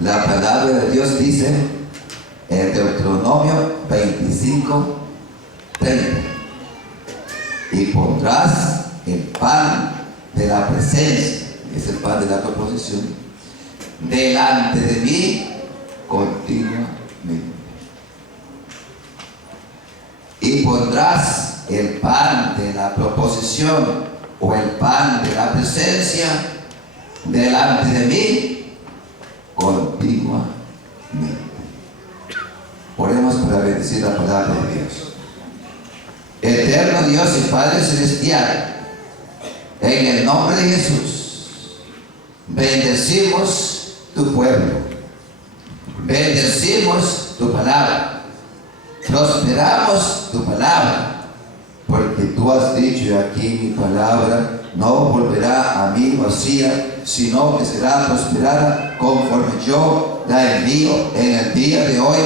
La palabra de Dios dice en Deuteronomio 25:30: y pondrás el pan de la presencia, es el pan de la proposición, delante de mí continuamente. Y pondrás el pan de la proposición o el pan de la presencia delante de mí continuamente. Oremos para bendecir la palabra de Dios. Eterno Dios y Padre Celestial, en el nombre de Jesús, bendecimos tu pueblo, bendecimos tu palabra, prosperamos tu palabra, porque tú has dicho aquí: mi palabra no volverá a mí vacía, sino que será prosperada conforme yo la envío. En el día de hoy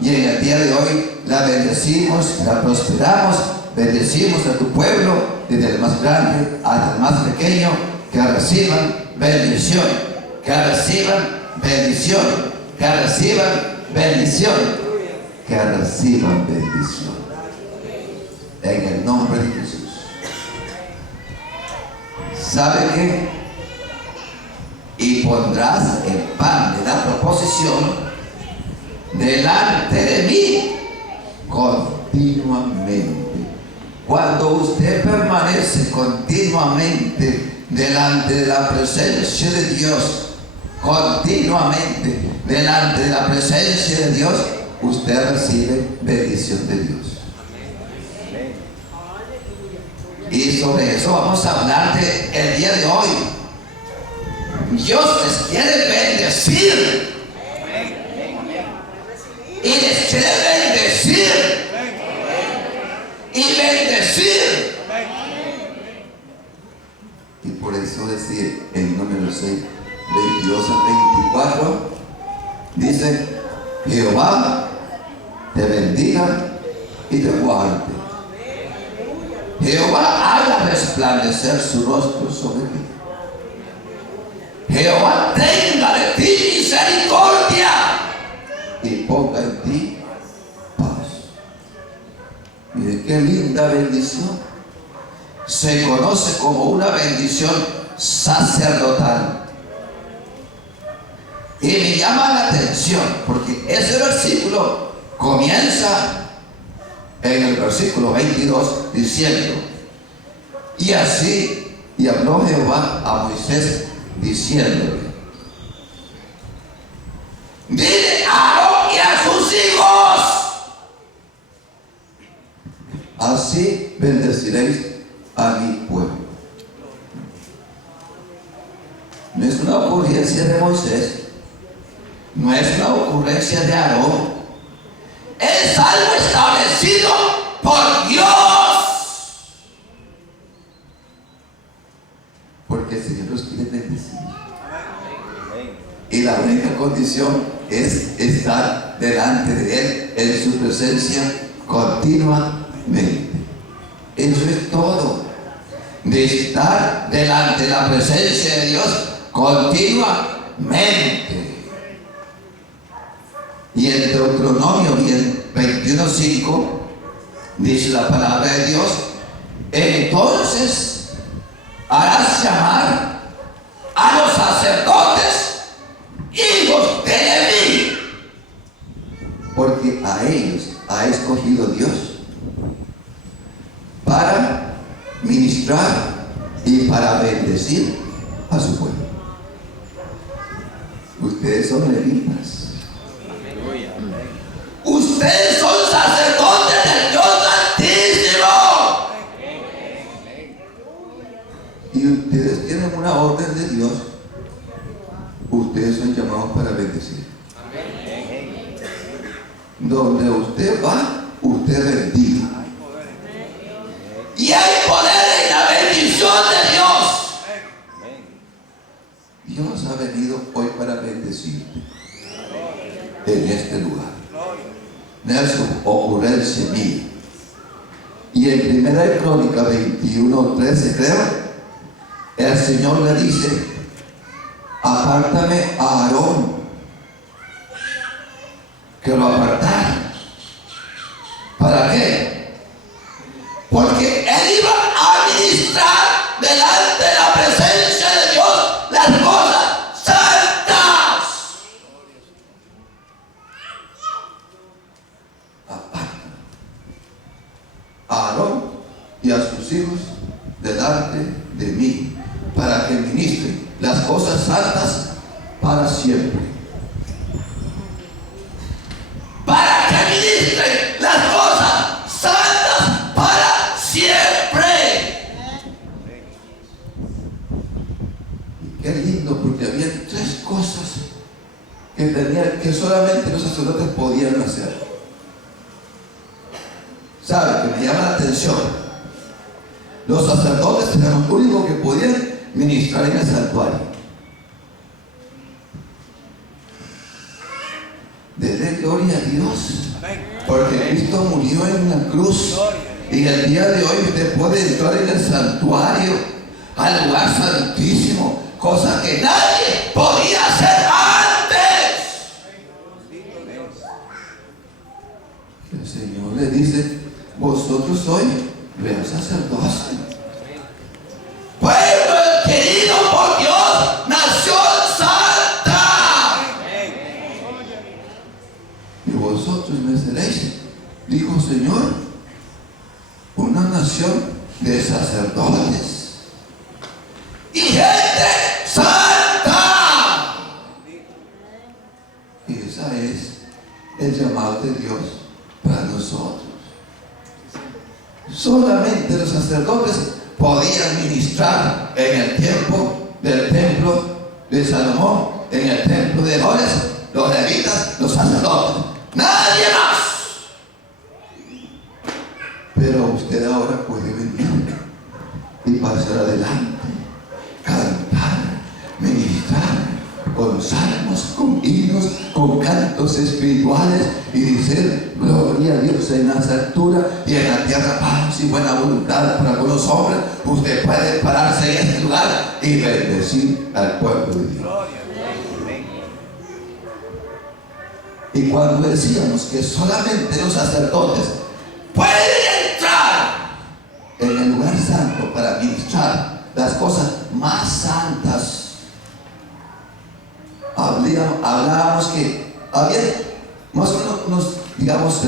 y en el día de hoy la bendecimos, la prosperamos, bendecimos a tu pueblo, desde el más grande hasta el más pequeño, que reciban bendición, que reciban bendición, que reciban bendición, que reciban bendición. En el nombre de Jesús. ¿Sabe qué? Y pondrás el pan de la proposición delante de mí continuamente. Cuando usted permanece continuamente delante de la presencia de Dios, continuamente delante de la presencia de Dios, usted recibe bendición de Dios. Y sobre eso vamos a hablar el día de hoy. Dios les quiere bendecir. Y les quiere bendecir. Y bendecir. Y por eso decir en número 6, 22 al 24, dice: Jehová te bendiga y te guarde. Jehová haga resplandecer su rostro sobre ti. Jehová tenga de ti misericordia y ponga en ti paz. Mire qué linda bendición. Se conoce como una bendición sacerdotal. Y me llama la atención porque ese versículo comienza en el versículo 22 diciendo: y así, y habló Jehová a Moisés diciéndole: dile a Aarón y a sus hijos, así bendeciréis a mi pueblo. No es una ocurrencia de Moisés, no es una ocurrencia de Aarón, es algo establecido por Dios. Porque el Señor los quiere bendecir. Y la única condición es estar delante de Él, en su presencia, continuamente. Eso es todo. De estar delante de la presencia de Dios continuamente. Y en Deuteronomio 21:5 dice la palabra de Dios: entonces harás llamar a los sacerdotes hijos de Leví, porque a ellos ha escogido Dios para ministrar y para bendecir a su pueblo. Ustedes son levitas. Ustedes son sacerdotes del Dios Altísimo. Y ustedes tienen una orden de Dios. Ustedes son llamados para bendecir. Donde usted va, usted bendiga. Y hay poder en la bendición de Dios. Dios ha venido hoy para bendecirte en este lugar. No es ocurrencia mía. Y en 1 Crónica 21:13, creo, el Señor le dice: apártame a Aarón que lo apartaron. ¿Para qué? Porque él iba a ministrar delante de la presencia de Dios las cosas santas. Aparta a Aarón y a sus hijos delante de mí, para que ministren las cosas santas para siempre. Para que ministren las cosas santas para siempre. Y qué lindo, porque había tres cosas que solamente los sacerdotes podían hacer. ¿Sabe? Que me llama la atención. Los sacerdotes eran los únicos que podían ministrar en el santuario. Dele gloria a Dios, porque Cristo murió en la cruz, y el día de hoy usted puede entrar en el santuario, al lugar santísimo, cosa que nadie podía hacer antes. El Señor le dice: vosotros sois real sacerdocio, pueblo querido por Dios, nación santa. Y vosotros me seréis, dijo el Señor, una nación de sacerdotes y gente santa. Y ese es el llamado de Dios para nosotros. Solamente los sacerdotes podían ministrar en el tiempo del templo de Salomón, en el templo de Herodes, los levitas, los sacerdotes, nadie más. Pero usted ahora puede venir y pasar adelante, cantar, ministrar con salmos, con himnos, con cantos espirituales, y decir: gloria a Dios en las alturas y en la tierra paz y buena voluntad para con los hombres. Usted puede pararse en este lugar y bendecir al pueblo de Dios. Y cuando decíamos que solamente los sacerdotes pueden entrar en el lugar santo para ministrar las cosas más santas, hablábamos que había más o menos, digamos,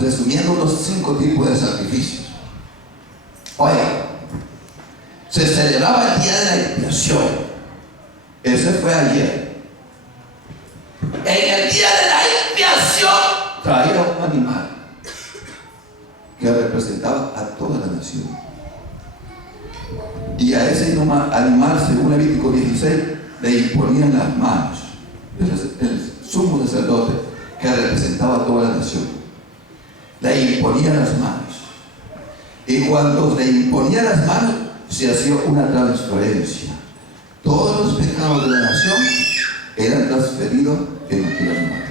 resumiendo, unos 5 tipos de sacrificios. Oiga, se celebraba el día de la expiación. Ese fue ayer. En el día de la expiación traía un animal que representaba a toda la nación. Y a ese animal, según Levítico 16, le imponían las manos. El sumo sacerdote, que representaba a toda la nación, le imponían las manos. Y cuando le imponían las manos, se hacía una transferencia. Todos los pecados de la nación eran transferidos en aquel animal.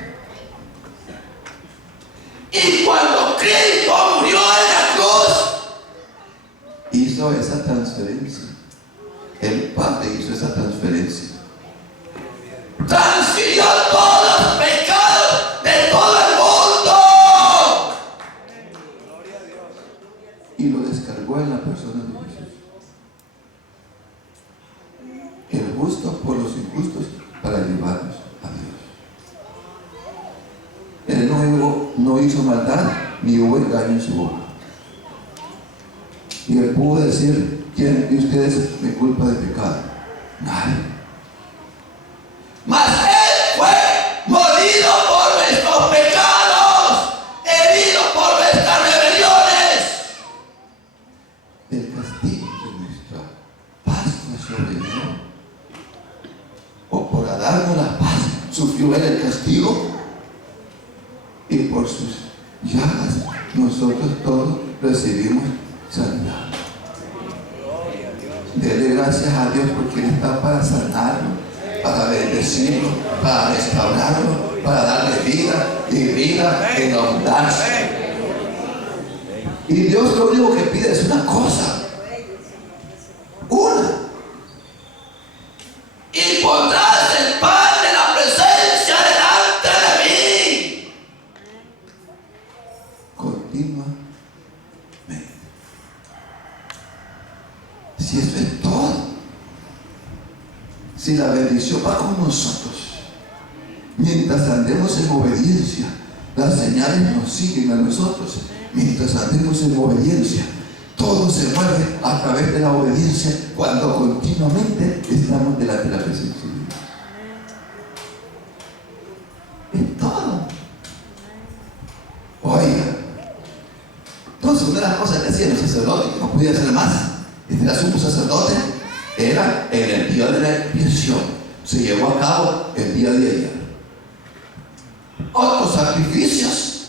Y cuando Cristo murió en la cruz, hizo esa transferencia. El Padre hizo esa transferencia. Transfirió todos los pecados de todo el mundo y lo descargó en la persona de Jesús. El justo por los injustos, para llevarnos a Dios. Él no hizo maldad ni hubo engaño en su boca. Y él pudo decir: ¿quién de ustedes me culpa de pecado? Nadie. Mas él fue molido por nuestros pecados, herido por nuestras rebeliones. El castigo de nuestra paz fue sobre él. O por darnos la paz, sufrió él el castigo, y por sus llagas nosotros todos recibimos sanidad. Dele gracias a Dios, porque Él está para sanarlo, para bendecirlo, para restaurarlo, para darle vida y vida en abundancia. Y Dios lo único que pide es una cosa: una. Y pondrás el pan de la presencia delante de mí. si la bendición va con nosotros, mientras andemos en obediencia, las señales nos siguen a nosotros. Mientras andemos en obediencia, todo se mueve a través de la obediencia cuando continuamente estamos delante de la presencia de Dios. En todo. Oiga, entonces una de las cosas que hacían los sacerdotes, que no podía hacer más, este era sumo sacerdote, era en el día de la expiación. Se llevó a cabo el día de ayer. Otros sacrificios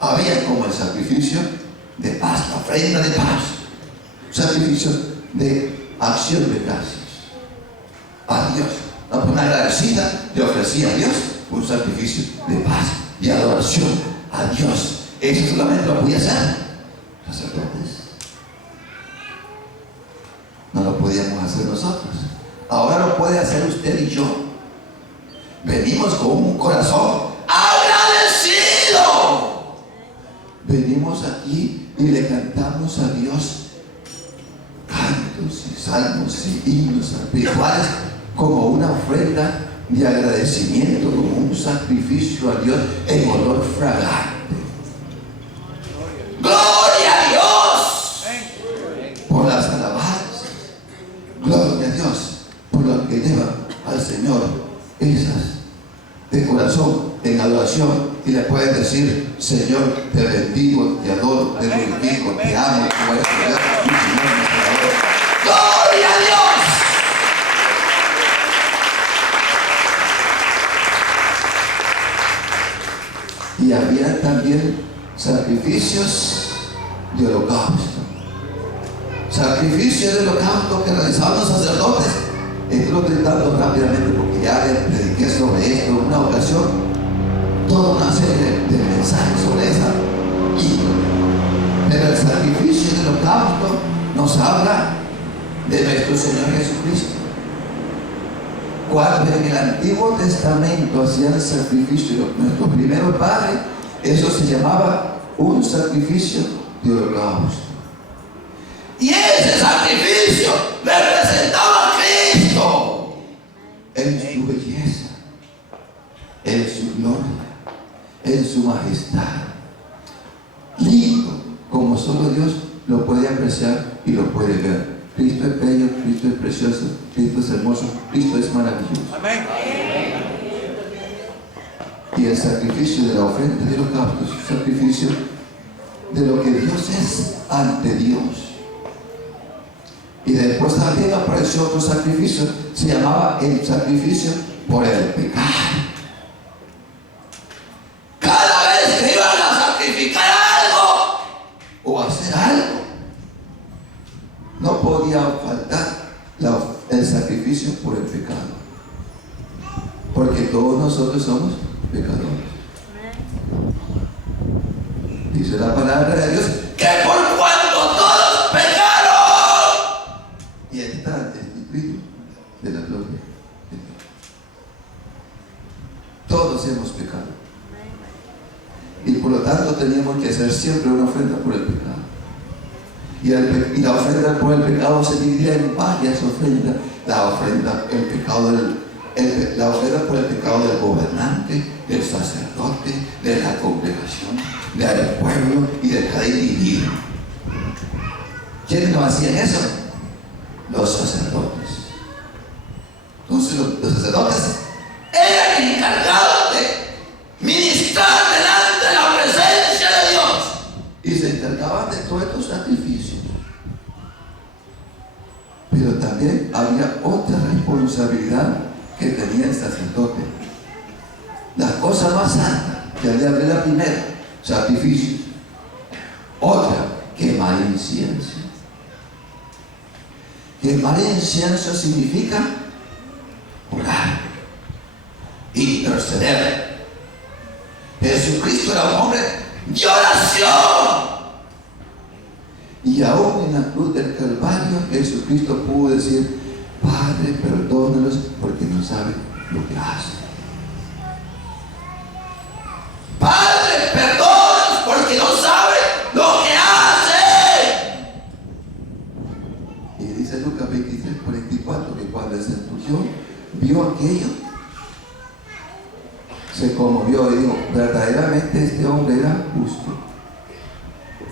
había, como el sacrificio de paz, la ofrenda de paz, sacrificio de acción de gracias a Dios. La persona agradecida le ofrecía a Dios un sacrificio de paz y adoración a Dios. Eso solamente lo podía hacer los sacerdotes. No lo podíamos hacer nosotros. Ahora lo puede hacer usted y yo. Venimos con un corazón agradecido. Venimos aquí y le cantamos a Dios cantos y salmos y himnos espirituales como una ofrenda de agradecimiento, como un sacrificio a Dios en olor fragante. ¡Gloria a Dios! Por las alabanzas. Gloria a Dios por lo que lleva al Señor esas de corazón en adoración, y le puedes decir: Señor, te bendigo, te adoro, te glorifico, te amo, te voy a adorar, mi Señor, mi Salvador. ¡Gloria a Dios! Y había también sacrificios de holocausto. Sacrificios de holocausto que realizaban los sacerdotes. Esto lo estoy dando rápidamente porque ya le prediqué sobre esto en una ocasión, toda una serie de mensajes sobre esa. Pero el sacrificio del holocausto nos habla de nuestro Señor Jesucristo. Cuando en el Antiguo Testamento hacían sacrificio nuestros primeros padres, eso se llamaba un sacrificio de holocausto. Y ese sacrificio representaba a Cristo en su belleza, en su gloria, en su majestad. Lindo, como solo Dios lo puede apreciar y lo puede ver. Cristo es bello, Cristo es precioso, Cristo es hermoso, Cristo es maravilloso. Amén. Y el sacrificio de la ofrenda de holocausto es un sacrificio de lo que Dios es ante Dios. Y después también apareció otro sacrificio, se llamaba el sacrificio por el pecado. Cada vez que iban a sacrificar algo o hacer algo, no podía faltar el sacrificio por el pecado, porque todos nosotros somos pecadores. Dice la palabra de Dios que por cuanto todos pecaron y están destituidos de la gloria de Dios. Todos hemos pecado y por lo tanto teníamos que hacer siempre una ofrenda por el pecado. Y la ofrenda por el pecado se dividía en varias ofrendas. La ofrenda por el pecado del gobernante, del sacerdote, de la congregación, del pueblo y de cada individuo. ¿Quiénes no hacían eso? Los sacerdotes. Entonces los sacerdotes eran encargados de ministrar delante de la presencia de Dios y se encargaban de todos estos sacrificios. Pero también había otra responsabilidad que tenía el sacerdote. La cosa más santa que había de la primera, sacrificios. Otra, quemar incienso. Quemar incienso significa orar, interceder. Jesucristo era un hombre de oración. Y aún en la cruz del Calvario, Jesucristo pudo decir: Padre, perdónalos porque no saben lo que hacen. Padre, perdónalos porque no saben lo que hacen. Y dice Lucas 23:44 que cuando el centurión aquello, se conmovió y dijo, verdaderamente este hombre era justo.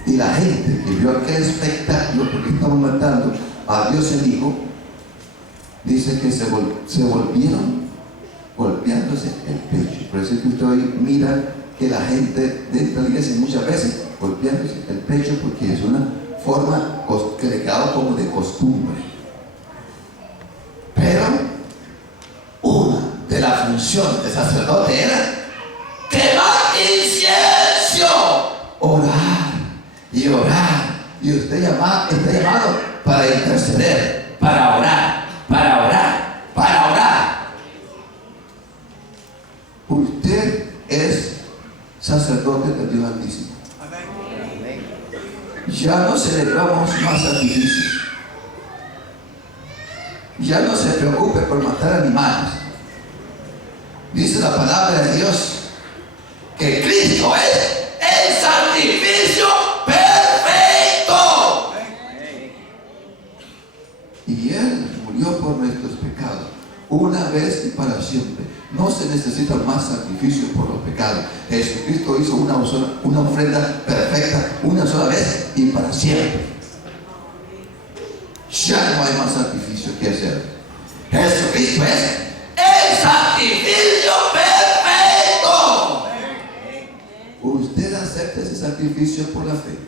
Y la gente que vio aquel espectáculo, porque estaban matando a Dios el Hijo, dice que se volvieron golpeándose el pecho. Por eso es que usted hoy mira que la gente dentro de la iglesia muchas veces golpeándose el pecho, porque es una forma que le quedaba como de costumbre. Pero una de las funciones del sacerdote era quemar incienso, orar y orar. Y usted está llamado para interceder, para orar, para orar, para orar. Usted es sacerdote del Dios Altísimo. Ya no celebramos más sacrificios. Ya no se preocupe por matar animales. Dice la palabra de Dios que Cristo es el sacrificio perfecto. Y Él murió por nuestros pecados, una vez y para siempre. No se necesitan más sacrificios por los pecados. Jesucristo hizo una ofrenda perfecta, una sola vez y para siempre. Ya no hay más sacrificio que hacer. Jesucristo es el sacrificio perfecto. Usted acepta ese sacrificio por la fe.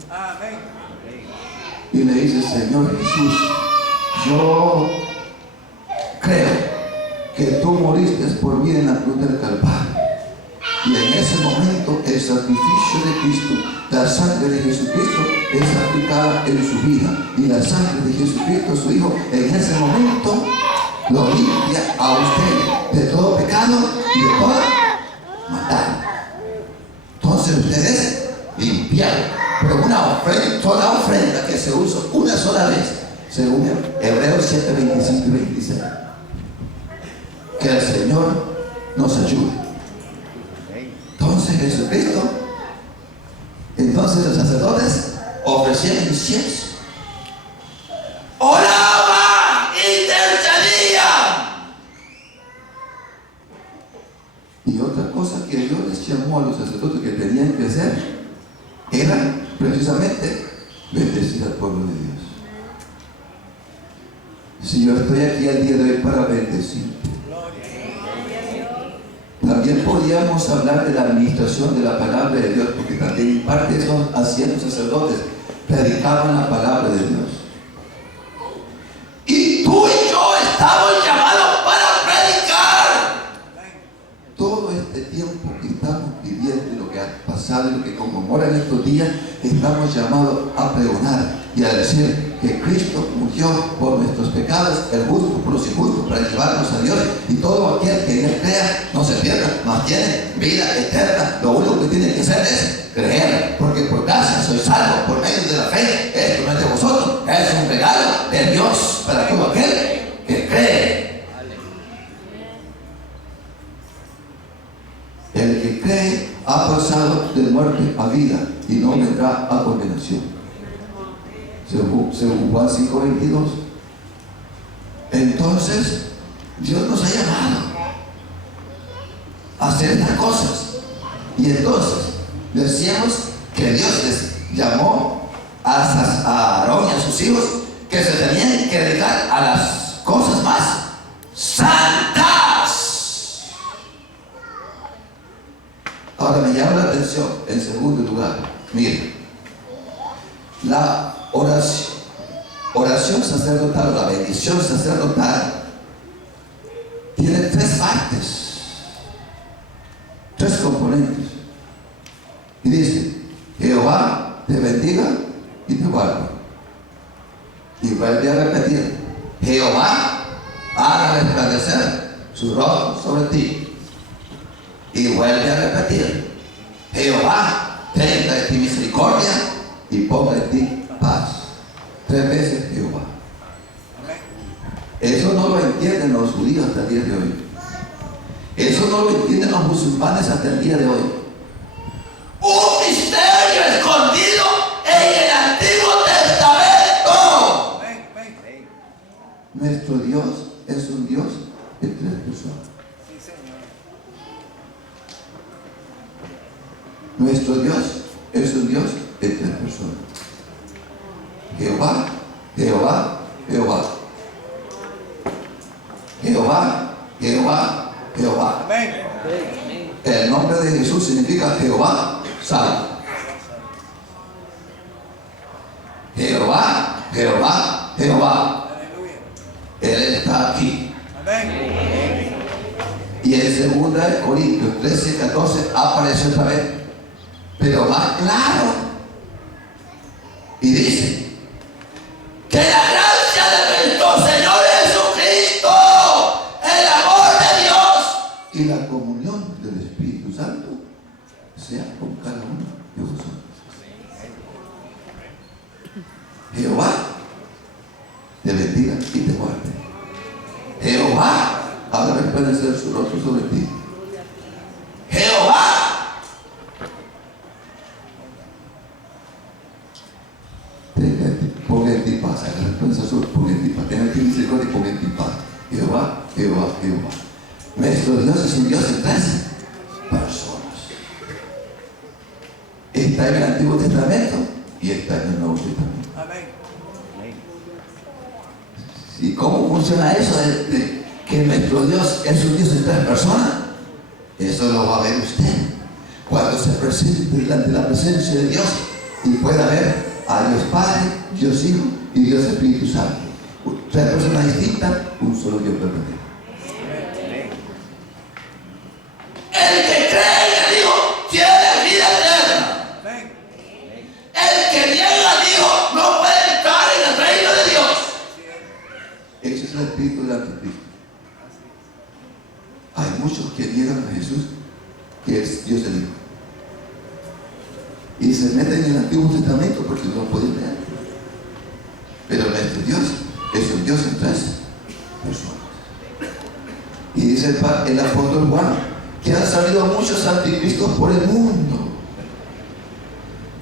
Y le dice, Señor Jesús, yo creo que tú moriste por mí en la cruz del Calvario. Y en ese momento el sacrificio de Cristo, la sangre de Jesucristo es aplicada en su vida. Y la sangre de Jesucristo, su Hijo, en ese momento lo limpia a usted de todo pecado y de toda maldad. Entonces usted es limpiado. Pero toda ofrenda que se usa una sola vez, según Hebreos 7, 25 y 26. Que el Señor nos ayude. Entonces Jesucristo, entonces los sacerdotes ofrecían incienso, oraban, intercedían. Y otra cosa que Dios les llamó a los sacerdotes que tenían que hacer era precisamente bendecir al pueblo de Dios. Si yo estoy aquí el día de hoy para bendecir, también podíamos hablar de la administración de la palabra de Dios, porque también en parte eso hacían los sacerdotes, predicaban la palabra de Dios. Y tú y yo estamos llamados para predicar. Todo este tiempo que estamos viviendo y lo que ha pasado y lo que conmemora en estos días, estamos llamados a pregonar y a decir que Cristo murió por nuestros pecados, el justo por los injustos, para llevarnos a Dios. Y todo aquel que en Él crea no se pierda, mas tiene vida eterna. Lo único que tiene que hacer es creer, porque por gracia soy salvo por medio de la fe. Esto no es de vosotros, es un regalo de Dios para todo aquel que cree. El que cree ha pasado de muerte a vida y no vendrá a condenación. Según Juan 5:22. Entonces Dios nos ha llamado a hacer estas cosas. Y entonces decíamos que Dios les llamó a Aarón y a sus hijos que se tenían que dedicar a las cosas más santas. Ahora me llama la atención, en segundo lugar, miren, la oración sacerdotal, la bendición sacerdotal, tiene tres partes, tres componentes. Y dice, Jehová te bendiga y te guarde. Y vuelve a repetir, Jehová haga resplandecer su rostro sobre ti. Y vuelve a repetir, Jehová tenga de ti misericordia y ponga en ti paz. 3 veces Jehová. Eso no lo entienden los judíos hasta el día de hoy. Eso no lo entienden los musulmanes hasta el día de hoy. Un misterio escondido en el Antiguo Testamento. Nuestro Dios es un Dios de 3 personas. Nuestro Dios es un Dios de tres personas. Jehová, Jehová, Jehová. Jehová, Jehová, Jehová. El nombre de Jesús significa Jehová salva. Jehová, Jehová, Jehová. Él está aquí. Y en 2 Corintios 13, 14 aparece otra vez, pero más claro. Y dice que la gracia de nuestro Señor Jesucristo, el amor de Dios y la comunión del Espíritu Santo sea con cada uno de vosotros. Jehová te bendiga y te guarde. Jehová haga resplandecer su rostro sobre ti. Jehová ponga en ti paz, haga resplandecer su rostro, ponga en ti paz, tenga en ti misericordia y ponga en ti paz. Jehová, Jehová, Jehová. Nuestro Dios es un Dios de tres personas. Está en el Antiguo Testamento y está en el Nuevo Testamento. Amén. ¿Y cómo funciona eso de que nuestro Dios es un Dios de tres personas? Eso lo va a ver usted cuando se presente delante de la presencia de Dios y pueda ver a Dios Padre, Dios Hijo y Dios Espíritu Santo. Tres personas distintas, un solo Dios verdadero. El que cree en el Hijo tiene vida eterna. El que niega al Hijo no puede entrar en el reino de Dios. Ese es el espíritu del anticristo. Hay muchos que niegan a Jesús, que es Dios el Hijo, y se meten en el Antiguo Testamento porque no pueden leer. Pero nuestro Dios es un Dios en tres personas. Y dice el apóstol Juan que han salido muchos anticristos por el mundo,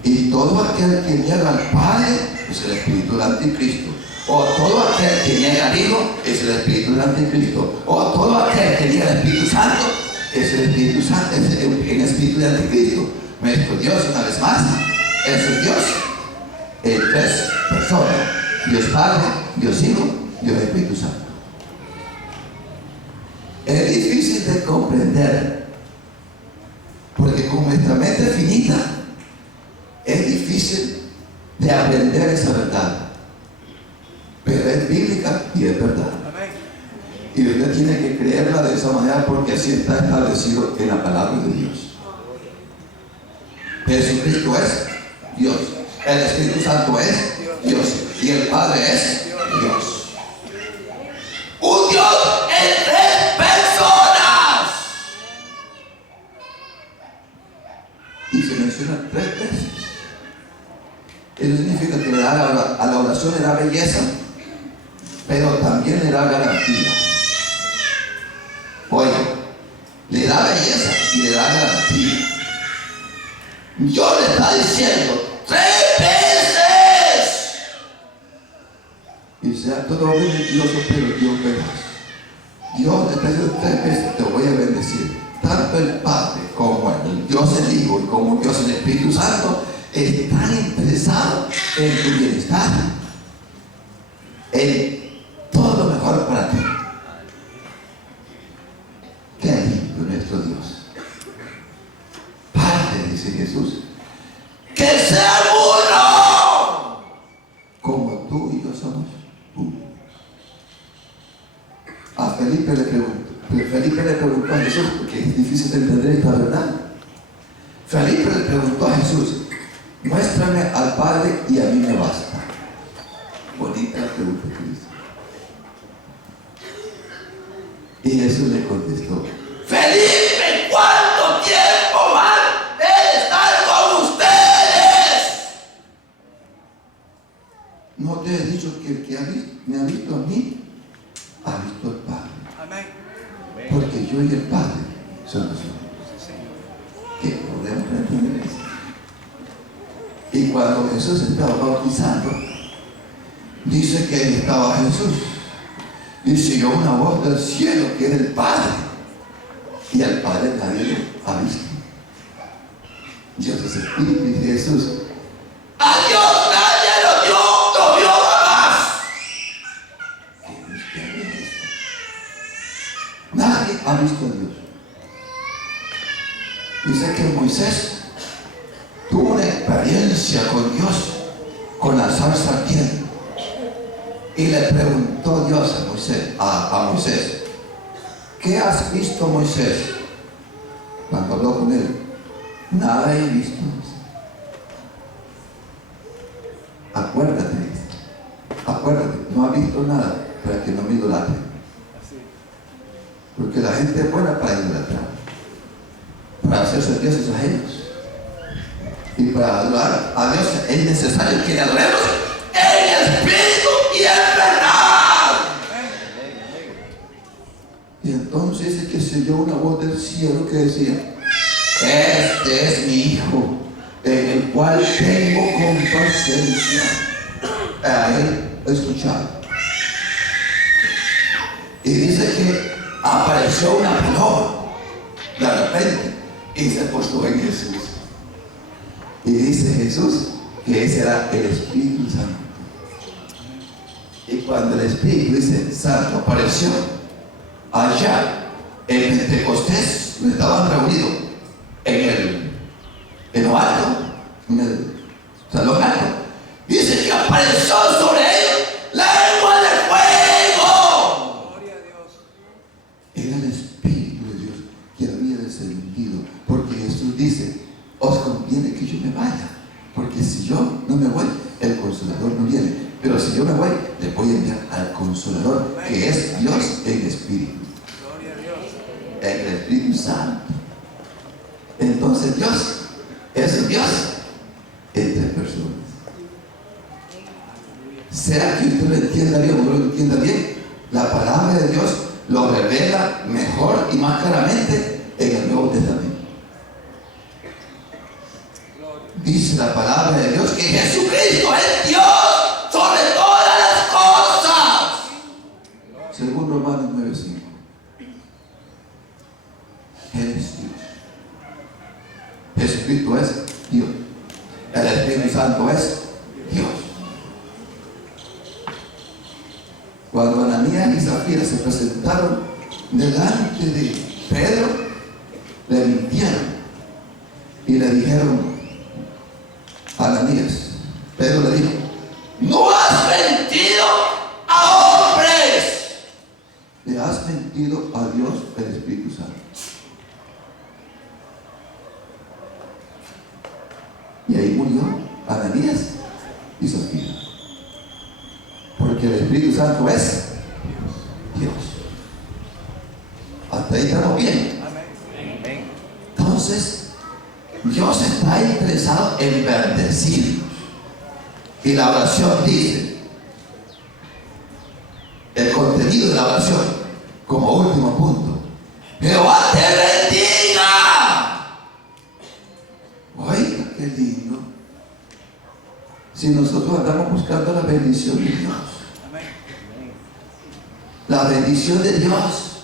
y todo aquel que niega al Padre es el espíritu del anticristo. O todo aquel que niega al Hijo es el espíritu del anticristo. O todo aquel que niega al Espíritu Santo es el Espíritu Santo, es el espíritu del anticristo. Nuestro Dios, una vez más, es un Dios en tres personas: Dios Padre, Dios Hijo, Dios Espíritu Santo. Es difícil de comprender porque con nuestra mente finita es difícil de aprender esa verdad. Pero es bíblica y es verdad. Y usted tiene que creerla de esa manera porque así está establecido en la palabra de Dios. Jesucristo es Dios. El Espíritu Santo es Dios. Y el Padre es Dios. Un Dios en tres personas. Y se menciona tres veces. Eso significa que a la oración le da belleza, pero también le da garantía. Oye, le da belleza y le da garantía. Dios le está diciendo tres veces. Y sea todo mentiroso, pero Dios verás. Dios le está diciendo tres veces: te voy a bendecir. Tanto el Padre como el Dios el Hijo y como Dios el Espíritu Santo están interesados en tu bienestar, en todo lo mejor para ti. Qué lindo nuestro Dios. Padre, dice Jesús, que sea uno como tú y yo somos uno. A Felipe le preguntó a Jesús, porque es difícil de entender esta verdad. Felipe le preguntó a Jesús: muéstrame al Padre y a mí me basta. Bonita la pregunta que hizo. Y Jesús le contestó: Felipe, ¿cuánto tiempo van de estar con ustedes? ¿No te he dicho que el que me ha visto a mí ha visto al Padre? Amén. Porque yo y el Padre somos uno. ¿Qué podemos entender eso? Y cuando Jesús estaba bautizando, dice que ahí estaba Jesús. Y siguió una voz del cielo que era el Padre. Y al Padre nadie lo ha visto. Dios Dice que Moisés tuvo una experiencia con Dios, con la zarza ardiente. Y le preguntó Dios a Moisés, ¿qué has visto, Moisés? Cuando habló con él, nada he visto. Acuérdate, no has visto nada para que no me idolatre. Porque la gente es buena para idolatrar, para hacerse dioses ajenos. Y para adorar a Dios es necesario que le adoremos en espíritu y en verdad. Y entonces dice que se oyó una voz del cielo que decía, este es mi hijo, en el cual tengo complacencia. A él escuchar. Y dice que apareció una paloma de repente y se postó en Jesús. Y dice Jesús que ese era el Espíritu Santo. Y cuando el Espíritu Santo apareció allá en Pentecostés, donde estaban reunidos en lo alto, en el salón alto, dice que apareció sobre ellos lengua de fuego. Gloria a Dios. Era el Espíritu de Dios que había descendido, porque Jesús dice, os conviene que yo me vaya, porque si yo no me voy, el Consolador no viene. Pero si yo me voy, le voy a enviar al Consolador, que es Dios en espíritu. Gloria a Dios. En el Espíritu Santo. Entonces Dios es Dios en tres personas. Sea que usted lo entienda bien o no lo entienda bien, la palabra de Dios lo revela mejor y más claramente en el Nuevo Testamento. Dice la palabra de Dios que Jesucristo es Dios sobre todas las cosas, según Romanos 9:5. Él es Dios. Jesucristo es Dios. El Espíritu Santo es Dios. Cuando Ananías y Zafira se presentaron delante de Pedro, le mintieron y le dijeron a Ananías, Pedro le dijo, no has mentido a hombres, le has mentido a Dios, el Espíritu Santo. Y ahí murió Ananías y Zafira, porque el Espíritu Santo es Dios. Hasta ahí estamos bien. Entonces Dios está interesado en bendecirnos. Y la oración dice, el contenido de la oración, como último punto, Jehová te bendiga. Oiga, qué lindo. Si nosotros andamos buscando la bendición de Dios, la bendición de Dios,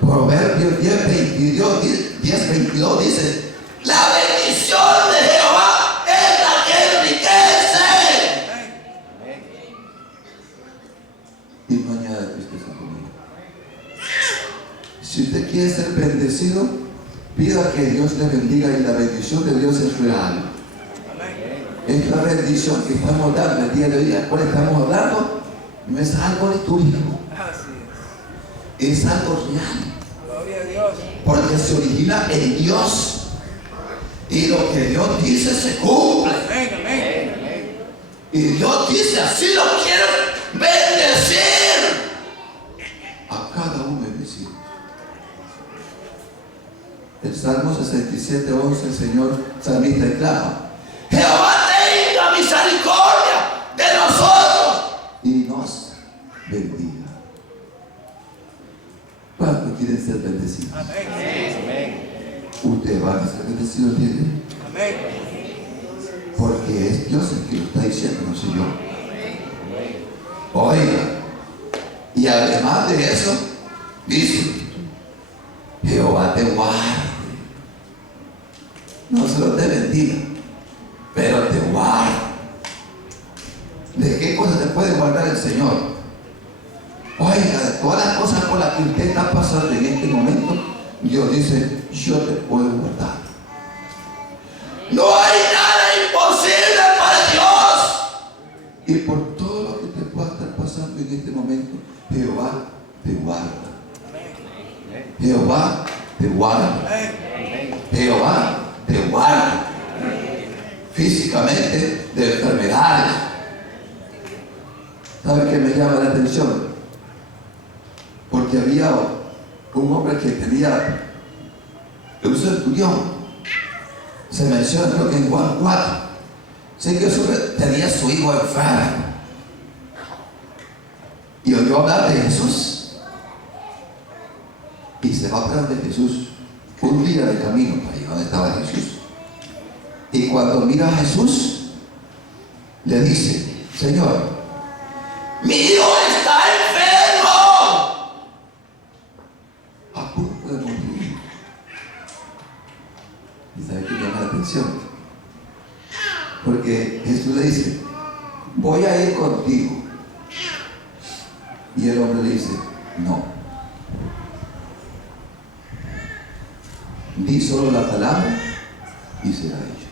Proverbios 10:22 dice, la bendición de Jehová es la que enriquece. Y no añada tristeza conmigo. Si usted quiere ser bendecido, pida que Dios le bendiga, y la bendición de Dios es real. Es la bendición que estamos dando el día de hoy, de la cual estamos hablando, no es algo litúrgico. Es algo real. Gloria a Dios. Porque se origina en Dios. Y lo que Dios dice se cumple. Y Dios dice, así lo quiero bendecir a cada uno de mis hijos. El Salmo 67:11, el Señor salmista clama, Jehová tenga misericordia de nosotros y nos bendiga. ¿Cuántos quieren ser bendecidos? Amén. Usted va a ser bendecido el día de hoy. Amén. Porque es Dios el que lo está diciendo, no soy yo. Oiga, y además de eso, dice, Jehová te guarde. No solo te bendiga, pero te guarde. ¿De qué cosas te puede guardar el Señor? Oiga, de todas las cosas por las que usted está pasando en este momento, Dios dice, yo te puedo guardar. No hay nada imposible para Dios. Y por todo lo que te pueda estar pasando en este momento, Jehová te guarda. Jehová te guarda. Jehová te guarda. Físicamente, de enfermedades. ¿Sabe qué me llama la atención? Porque había un hombre que tenía un centurión. Se menciona, creo que en Juan 4. Sé que ese hombre tenía su hijo enfermo. Y oyó hablar de Jesús. Y se va a hablar de Jesús. Un día de camino para allá donde estaba Jesús. Y cuando mira a Jesús, le dice, Señor, mi hijo está enfermo, a punto de morir. ¿Y sabe qué llama la atención? Porque Jesús le dice, voy a ir contigo. Y el hombre le dice, no. Di solo la palabra y será hecho.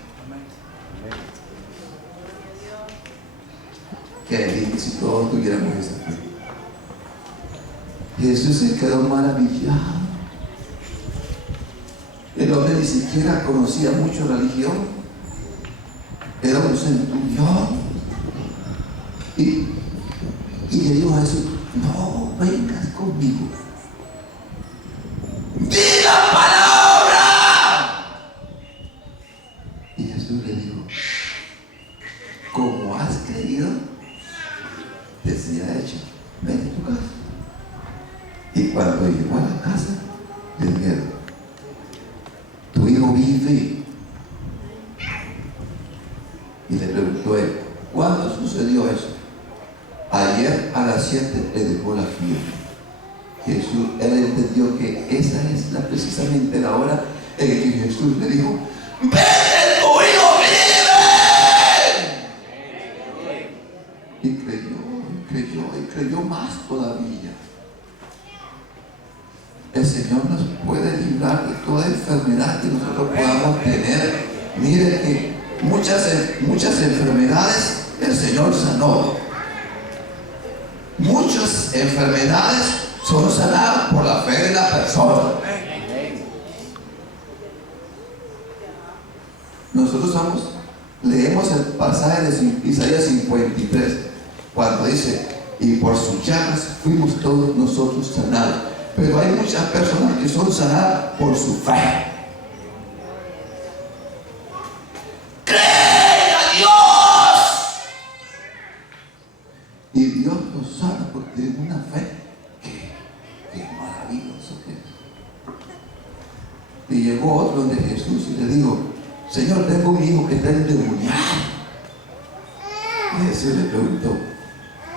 Qué lindo si todos tuviéramos esa fe. Jesús se quedó maravillado. El hombre ni siquiera conocía mucho religión. Era un centurión. Y le dijo a Jesús, no vengas conmigo. ¡Di la palabra! Y Jesús le dijo, como has creído, te será hecho. Ven a tu casa. Y cuando llegó a la casa, le dijeron, tu hijo vive. Y le preguntó él, ¿cuándo sucedió eso? Ayer a las 7 le dejó la fiebre. Jesús, él entendió que esa es precisamente la hora en que Jesús le dijo, ¡vete, tu hijo vive! Y creyó más todavía. El Señor nos puede librar de toda enfermedad que nosotros podamos tener. Mire que muchas enfermedades el Señor sanó. Muchas enfermedades son sanadas por la fe de la persona. Nosotros leemos el pasaje de Isaías 53, cuando dice, y por sus llagas fuimos todos nosotros sanados. Pero hay muchas personas que son sanadas por su fe. ¡Creen a Dios! Y Dios nos sana porque tiene una fe que es maravilloso. Y llegó otro donde Jesús y le dijo, Señor, tengo un hijo que está endemoniado. Y Jesús le preguntó,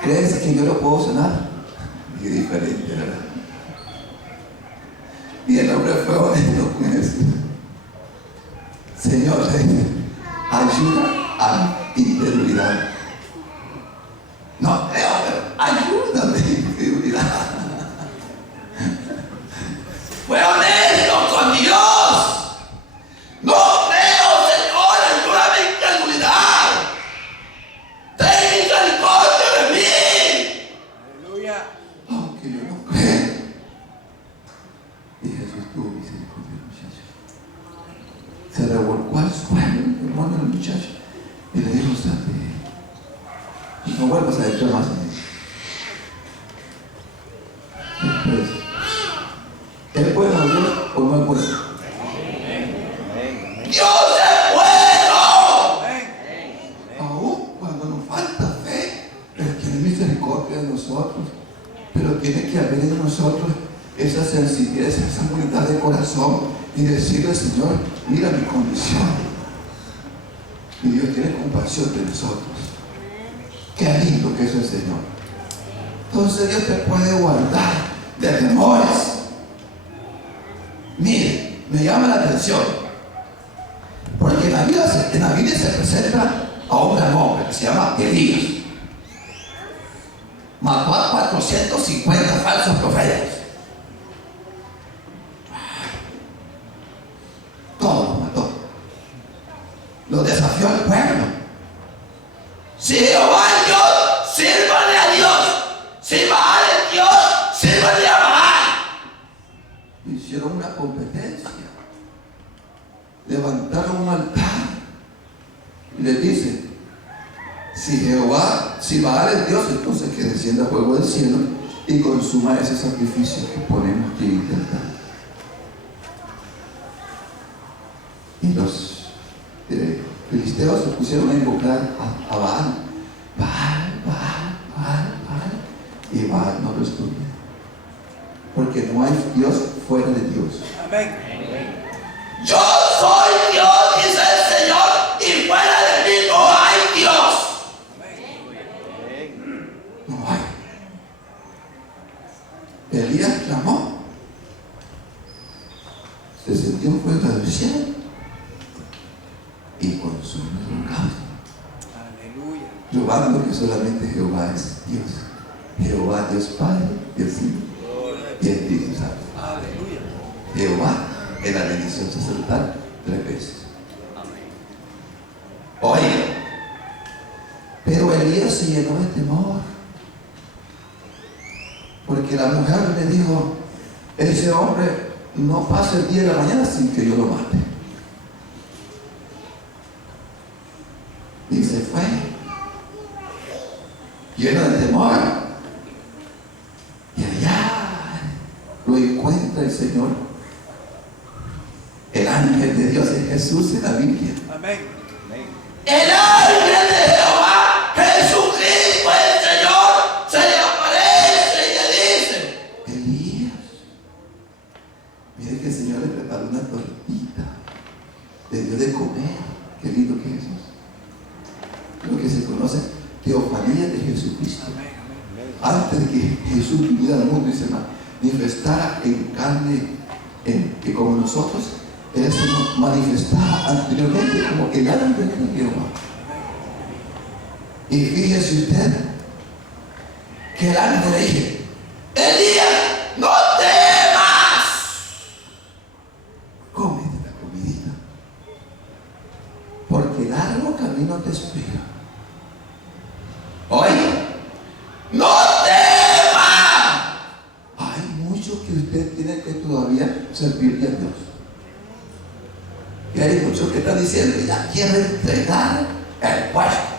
¿crees que yo lo puedo sanar? Y es diferente, ¿verdad? Y el hombre fue honesto con eso. Señor, ayuda a mi incredulidad. No creo, pero ayúdame a mi incredulidad. Fue honesto con Dios. No creo, Señor, ayuda a mi incredulidad. Ten misericordia de mí. Aleluya. Aunque yo no creo. Y Jesús tuvo misericordia del muchacho. Se revolcó al suelo el demonio del muchacho y le dijo, salte. Y no vuelvas a entrar más en eso. Después, ¿es bueno Dios o no es bueno? ¡Dios es bueno! Aún cuando nos falta fe, Él tiene misericordia de nosotros, pero tiene que haber en nosotros esa sencillez, esa humildad de corazón y decirle, Señor, mira mi condición. Y Dios tiene compasión de nosotros. Qué lindo que es el Señor. Entonces Dios te puede guardar de temores. Mire, me llama la atención, porque en la Biblia se presenta a un gran hombre que se llama Elías. Mató a 450 falsos profetas. lo desafió al pueblo. Si Jehová es Dios, sírvanle a Dios. Si Baal es Dios, sírvanle a Baal. Hicieron una competencia. Levantaron un altar y les dice: si Baal es Dios, entonces que descienda fuego del cielo y consuma ese sacrificio que ponemos que intentar. Y los filisteos se pusieron a invocar a Baal. Y Baal no responde, porque no hay Dios fuera de Dios. Amén. Yo soy Dios, dice el Señor, y fuera de mí no hay Dios. No hay. Elías clamó, se sintió un fuego del cielo y consumió el holocausto. Aleluya. Probando que solamente Jehová es Dios. Jehová Dios Padre, Dios Hijo y Espíritu Santo. Aleluya. Jehová en la bendición sacerdotal 3 veces. Oiga, pero Elías se llenó de temor, porque la mujer le dijo: ese hombre no pasa el día de la mañana sin que yo lo mate. Y se fue lleno de temor. Y allá lo encuentra el Señor. El ángel de Dios es Jesús en la Biblia. Amén. El ángel de Jehová, Jesucristo el Señor, se le aparece y le dice: Elías, mire que el Señor le preparó una tortita, le dio de comer. Qué lindo que es eso. Lo que se conoce teofanía de Jesucristo. Antes de que Jesús viniera al mundo y se manifestara en carne, que como nosotros, Él se manifestaba anteriormente como el ángel de Jehová. Y fíjese usted que el ángel le dice: Elías, no temas, cómete la comidita, porque largo camino te espera. Oye, no temas. Hay mucho que usted tiene que todavía servirle a Dios. Y hay muchos que están diciendo: ya quiero entregar el puesto.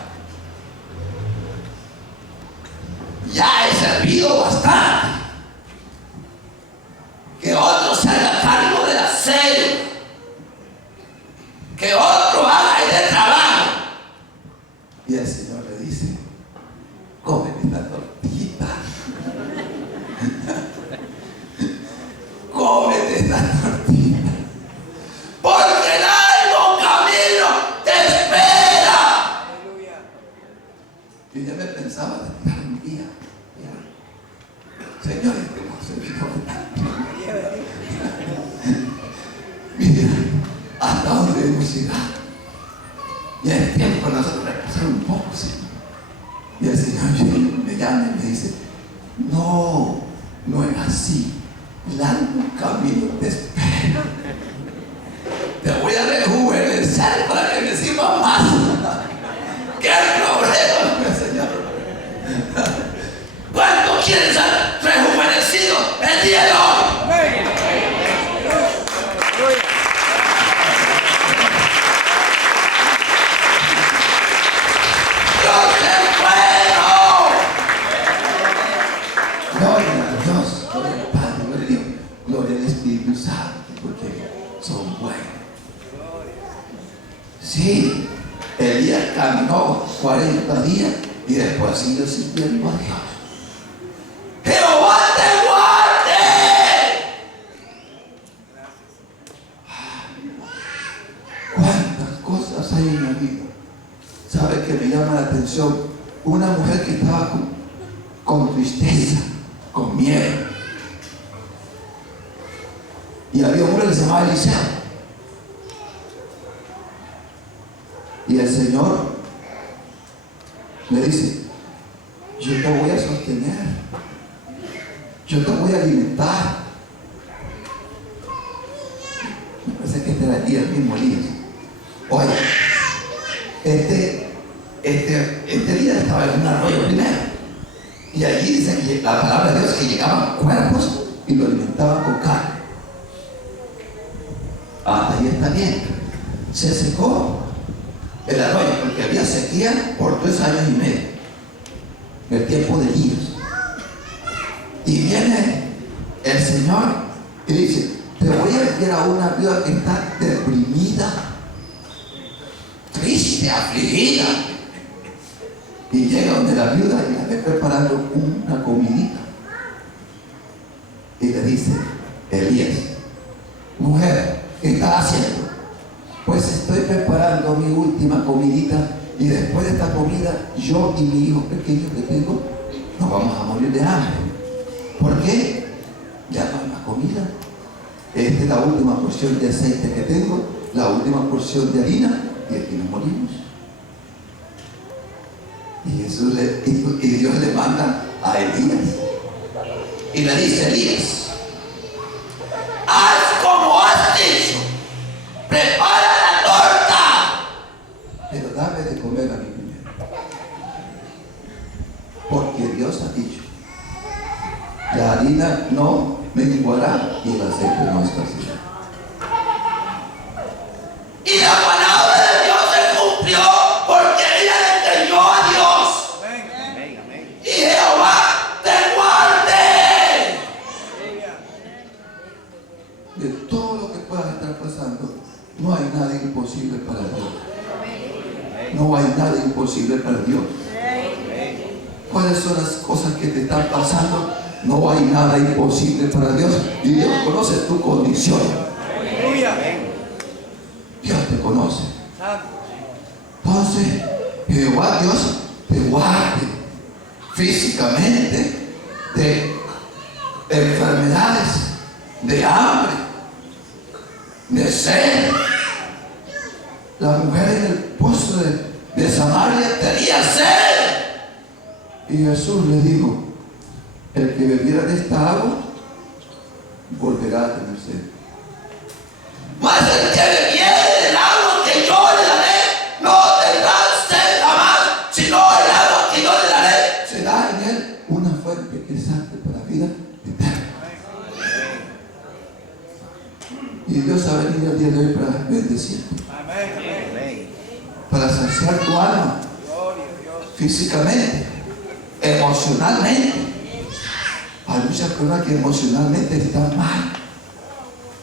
Ya he servido bastante. Que otro se haga cargo de la cena. Que otro haga el trabajo. Y el Señor le dice: cómete esta tortita. Cómete esta tortita. Porque el largo camino te espera. Yo ya me pensaba de tirar un día. Señores, que hemos servido tanto. Mira hasta dónde hemos llegado. Y es tiempo de nosotros repasar un poco, Señor. Y el Señor me llama y me dice: no, no es así. Largo camino te espera. Te voy a rejuvenecer para que me sirva más. ¿Qué problema, Señor? ¿Cuántos quieren ser rejuvenecidos el día de hoy? ¡Dios es bueno! Gloria a Dios, gloria al Padre, gloria a Dios, gloria al Espíritu Santo, porque son buenos. Sí, Elías caminó 40 días y después siguió sirviendo a Dios. ¡Jehová te guarde! ¿Cuántas cosas hay en la vida? ¿Sabe que me llama la atención? Una mujer que estaba con tristeza, con miedo. Y había un hombre que se llamaba Eliseo. Y el Señor le dice: yo te voy a sostener, yo te voy a alimentar. Me parece que este era el mismo Elías. Oye, Este líder estaba en un arroyo primero. Y allí dice que la palabra de Dios que llegaban cuerpos y lo alimentaban con carne. Hasta ahí está bien. Se secó el arroyo porque había sequía por 3 años y medio. El tiempo de Elías. Y viene el Señor y dice: te voy a enviar a una viuda que está deprimida, triste, afligida. Y llega donde la viuda y la ve preparando una comidita. Y le dice Elías: mujer, ¿qué estás haciendo? Pues estoy preparando mi última comidita, y después de esta comida yo y mi hijo pequeño que tengo nos vamos a morir de hambre. ¿Por qué? Ya no hay más comida. Esta es la última porción de aceite que tengo, la última porción de harina, y aquí nos morimos. Y Dios le manda a Elías y le dice: Elías, haz como has dicho, prepara la torta, pero dame de comer a mí primero, porque Dios ha dicho: la harina no menguará y el aceite no escaseará. Y la palabra de Dios se cumplió, porque ella le creyó a Dios. Y Jehová te guarde de todo lo que puedas estar pasando. No hay nada imposible para Dios. No hay nada imposible para Dios. ¿Cuáles son las cosas que te están pasando? No hay nada imposible para Dios. Y Dios conoce tu condición. Dios te conoce. Entonces, Jehová Dios te guarde físicamente de enfermedades, de hambre, de sed. La mujer en el pozo de Samaria tenía sed. Y Jesús le dijo: el que bebiera de esta agua volverá a tener sed. Mas el que bebiere del agua que yo le daré no tendrá sed jamás, sino el agua que yo le daré será en él una fuente que salte para vida eterna. Y Dios ha venido el día de hoy para bendecirte, para saciar tu alma físicamente, emocionalmente. Hay muchas personas que emocionalmente están mal,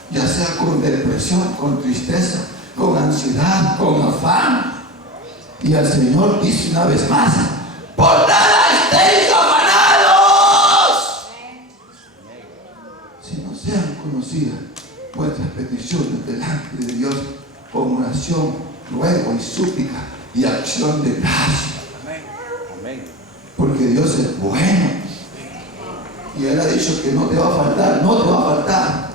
ya sea con depresión, con tristeza, con ansiedad, con afán. Y el Señor dice una vez más: por nada estéis afanados, si no sean conocidas vuestras peticiones delante de Dios con oración, ruego y súplica y acción de gracia. Porque Dios es bueno. Y Él ha dicho que no te va a faltar, no te va a faltar.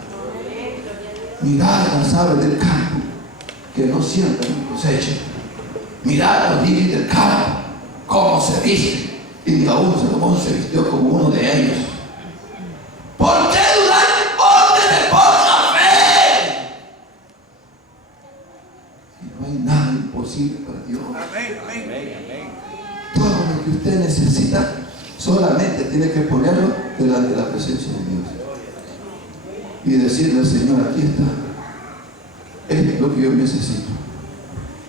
Mirad las aves del campo, que no siembran ni cosechan. Mirad los lirios del campo, cómo se visten. Y aún Salomón se vistió como uno de ellos. ¿Por qué dudar, hombre de poca fe? Si no hay nada imposible para Dios. Todo lo que usted necesita, solamente tiene que ponerlo delante de la presencia de Dios y decirle: Señor, aquí está, esto es lo que yo necesito,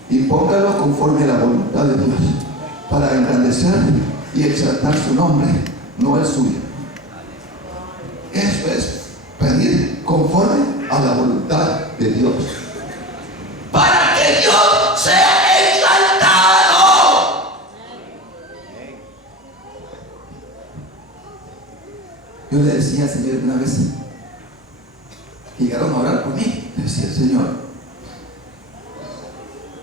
y póngalo conforme a la voluntad de Dios, para engrandecer y exaltar su nombre, no el suyo. Eso es pedir conforme a la voluntad de Dios, para que Dios sea exaltado. Yo le decía al Señor una vez, llegaron a orar por mí, le decía: Señor,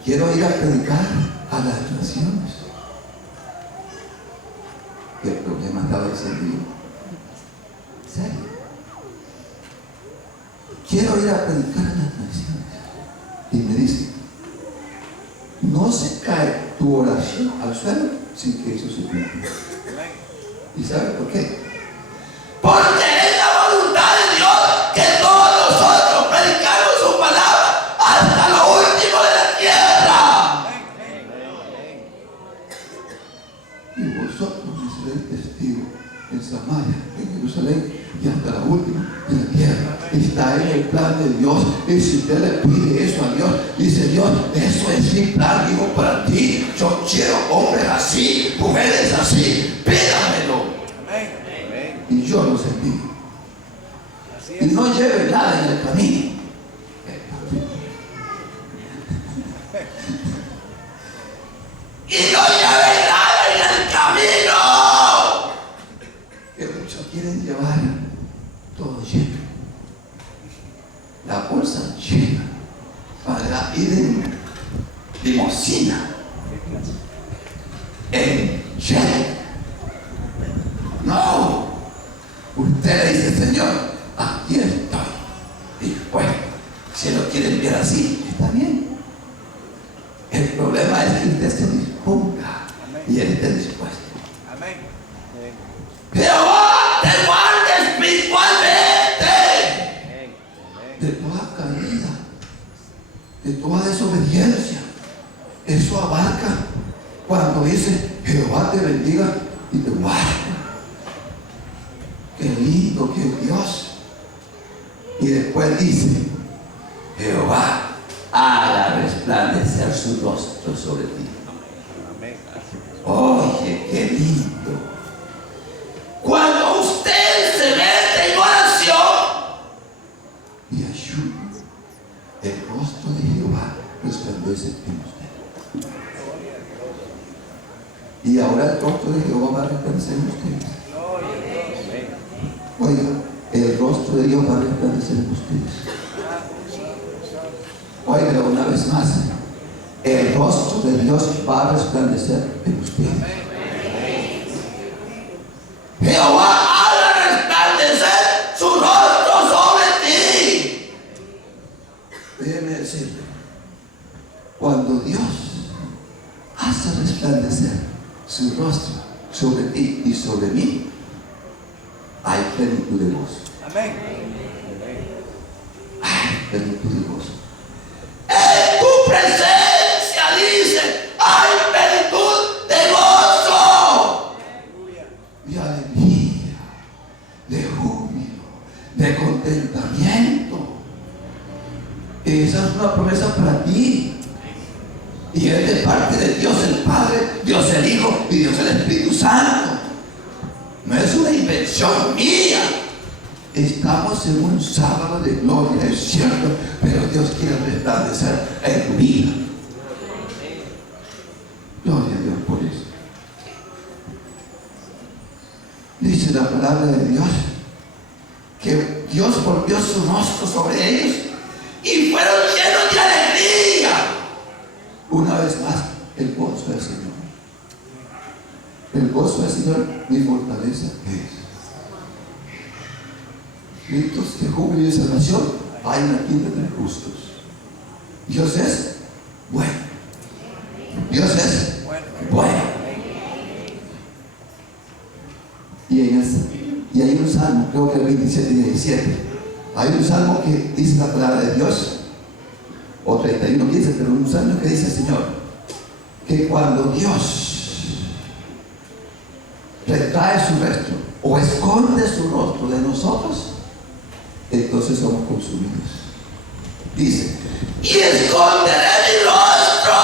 quiero ir a predicar a las naciones. Y el problema estaba diciendo yo: ¿en serio? Quiero ir a predicar a las naciones. Y me dice: no se cae tu oración al suelo sin que eso se cumpla. ¿Y sabe por qué? Porque es la voluntad de Dios que todos nosotros predicamos su palabra hasta lo último de la tierra. Jerusalén y hasta la última de la tierra. Está en el plan de Dios. Y si usted le pide eso a Dios, dice Dios, eso es mi plan, hijo, para ti. Yo quiero hombres así, mujeres así, pídamelo. Y yo los envío. Y no lleve nada en el camino. Y no lleve nada en el camino. Que muchos quieren llevar todo lleno. La bolsa llena para ir en limosina, en jet. No. Usted le dice, Señor, aquí estoy. Y bueno, si lo quiere enviar así, está bien. El problema es que usted se disponga y él esté dispuesto. Amén. Jehová te guarde espiritualmente de toda caída, de toda desobediencia. Eso abarca cuando dice Jehová te bendiga y te guarde. Qué lindo que es Dios. Y después dice Jehová haga resplandecer su rostro sobre ti. Oye, qué lindo. Cuando usted se mete en oración y ayuda, el rostro de Jehová resplandece en usted. Y ahora el rostro de Jehová va a resplandecer en ustedes. Oiga, el rostro de Dios va a resplandecer en ustedes. Oiga, una vez más, el rostro de Dios va a resplandecer en ustedes. Jehová haga resplandecer su rostro sobre ti. Déjeme decirle, cuando Dios hace resplandecer su rostro sobre ti y sobre mí, hay plenitud de gozo. Amén. Hay plenitud de gozo. En tu presencia, dice, hay plenitud de gozo, de alegría, de júbilo, de contentamiento. Esa es una promesa para ti. Y es de parte de Dios el Padre, Dios el Hijo y Dios el Espíritu Santo. No es una invención mía. Estamos en un sábado de gloria, es cierto, pero Dios quiere resplandecer en tu vida. Gloria a Dios por eso. Dice la palabra de Dios que Dios volvió su rostro sobre ellos y fueron llenos de alegría. Una vez más, el gozo del Señor. El gozo del Señor, mi fortaleza es. Gritos de júbilo y salvación hay en la tienda de los justos. Dios es bueno. Dios es bueno. Y hay un salmo, creo que el 27 y 17. Hay un salmo que dice la palabra de Dios, o 31, 15, pero un salmo que dice el Señor, que cuando Dios retrae su rostro o esconde su rostro de nosotros, entonces somos consumidos. Dice, y esconderé mi rostro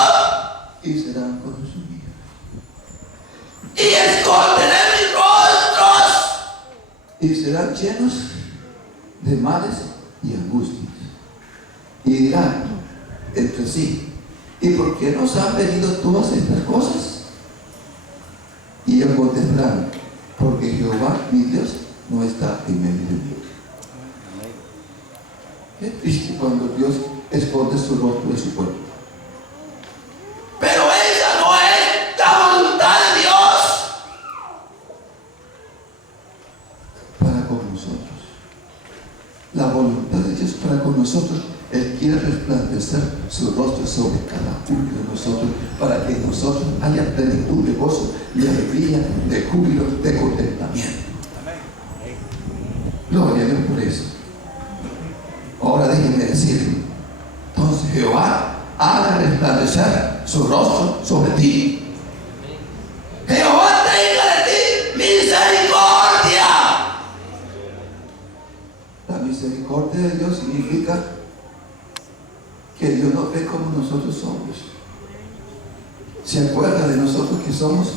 y serán consumidos. Y esconderé mis rostros y serán llenos de males y angustias. Y dirán entre sí, ¿y por qué nos han venido todas estas cosas? Y ellos contestarán, porque Jehová mi Dios no está en medio de mí. Qué triste cuando Dios esconde su rostro de su pueblo. Pero esa no es la voluntad de Dios para con nosotros. La voluntad de Dios para con nosotros, Él quiere resplandecer su rostro sobre cada uno de nosotros, para que en nosotros haya plenitud de gozo, de alegría, de júbilo, de contentamiento. Gloria a Dios por eso. Ahora déjenme decir, entonces Jehová haga resplandecer su rostro sobre ti. Jehová tenga de ti misericordia misericordia de Dios significa que Dios nos ve como nosotros somos. Se acuerda de nosotros que somos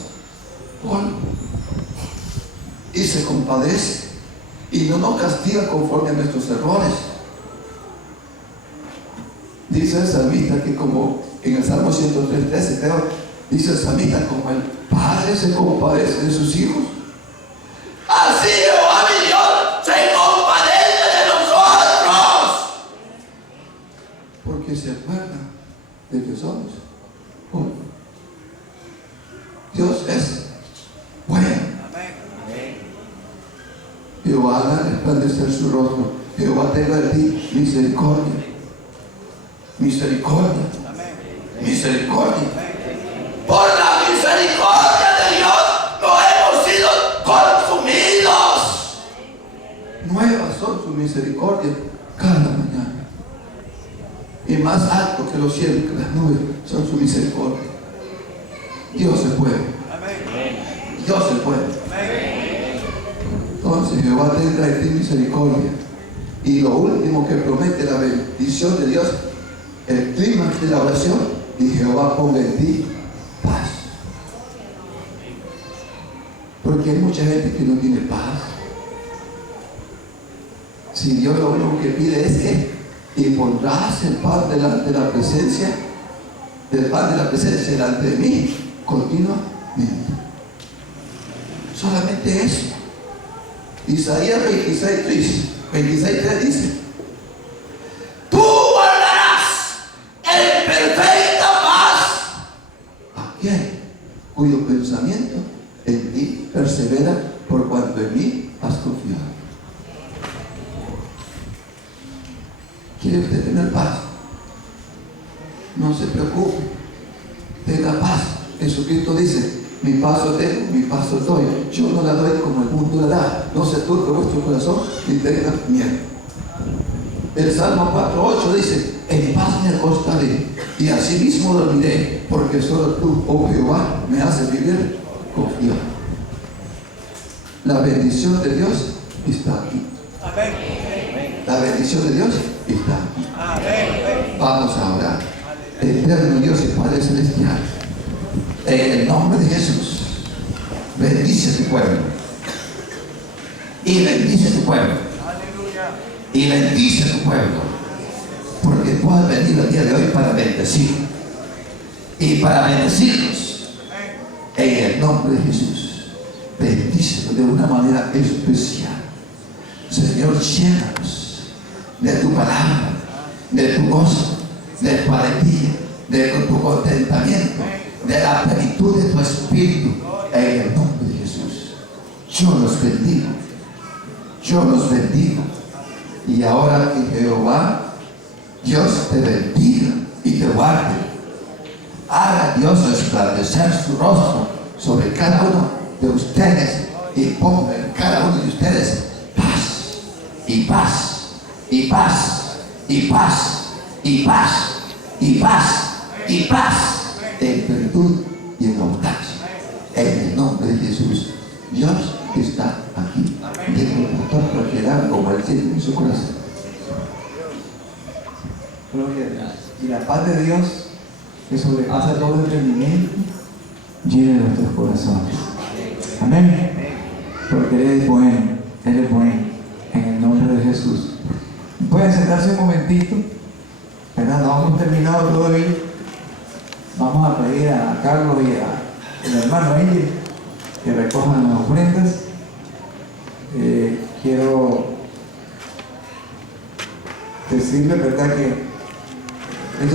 polvo y se compadece y no nos castiga conforme a nuestros errores. Dice el salmista que, como en el Salmo 103:13, creo, dice el salmista, como el padre se compadece de sus hijos, así Jehová mi Dios se compadece de nosotros, porque se acuerda de que somos polvo. Dios es bueno. Jehová haga resplandecer su rostro. Jehová tenga de ti misericordia. Misericordia. Misericordia. Por la misericordia de Dios no hemos sido consumidos. Nuevas son sus misericordias cada mañana. Y más alto que los cielos, que las nubes, son su misericordia. Dios es bueno. Dios es bueno. Entonces Jehová tendrá de ti misericordia. Y lo último que promete la bendición de Dios, el clímax de la oración, y Jehová ponga en ti paz. Porque hay mucha gente que no tiene paz. Si Dios lo único que pide es que y pondrás el pan delante de la presencia, del pan de la presencia delante de mí continuamente. Solamente eso. Isaías 26:3 dice: tú guardarás en perfecta paz a aquel cuyo pensamiento en ti persevera, por cuanto en mí has confiado. ¿Quiere usted tener paz? No se preocupe, tenga paz. Jesucristo dice: mi paso tengo, mi paso doy. Yo no la doy como el mundo la da. No se turbe vuestro corazón ni tenga miedo. El Salmo 4:8 dice: en paz me acostaré y asimismo dormiré, porque solo tú, oh Jehová, me haces vivir confiado. La bendición de Dios está aquí. La bendición de Dios está aquí. Vamos a orar. Eterno Dios y Padre Celestial, en el nombre de Jesús, bendice tu pueblo. Y bendice tu pueblo. Y bendice tu pueblo. Porque tú has venido el día de hoy para bendecir. Y para bendecirnos. En el nombre de Jesús, bendícenos de una manera especial. Señor, llénanos de tu palabra, de tu gozo, de tu alegría, de tu contentamiento, de la plenitud de tu espíritu, en el nombre de Jesús. Yo los bendigo. Yo los bendigo. Y ahora que Jehová, Dios te bendiga y te guarde. Haga Dios resplandecer su rostro sobre cada uno de ustedes y ponga en cada uno de ustedes paz, y paz, y paz, y paz, y paz, y paz, y paz, en plenitud y en abundancia. En el nombre de Jesús, Dios está aquí. Deje el pastor proclamar como el cielo en su corazón. Gloria a Dios. Y la paz de Dios, que sobrepasa todo entendimiento, llene nuestros corazones. Amén. Porque Él es bueno, Él es bueno, en el nombre de Jesús. Pueden sentarse un momentito, ¿verdad? No hemos terminado todavía. Vamos a pedir a Carlos y al hermano Angel que recojan las ofrendas. Quiero decirles, ¿verdad?, que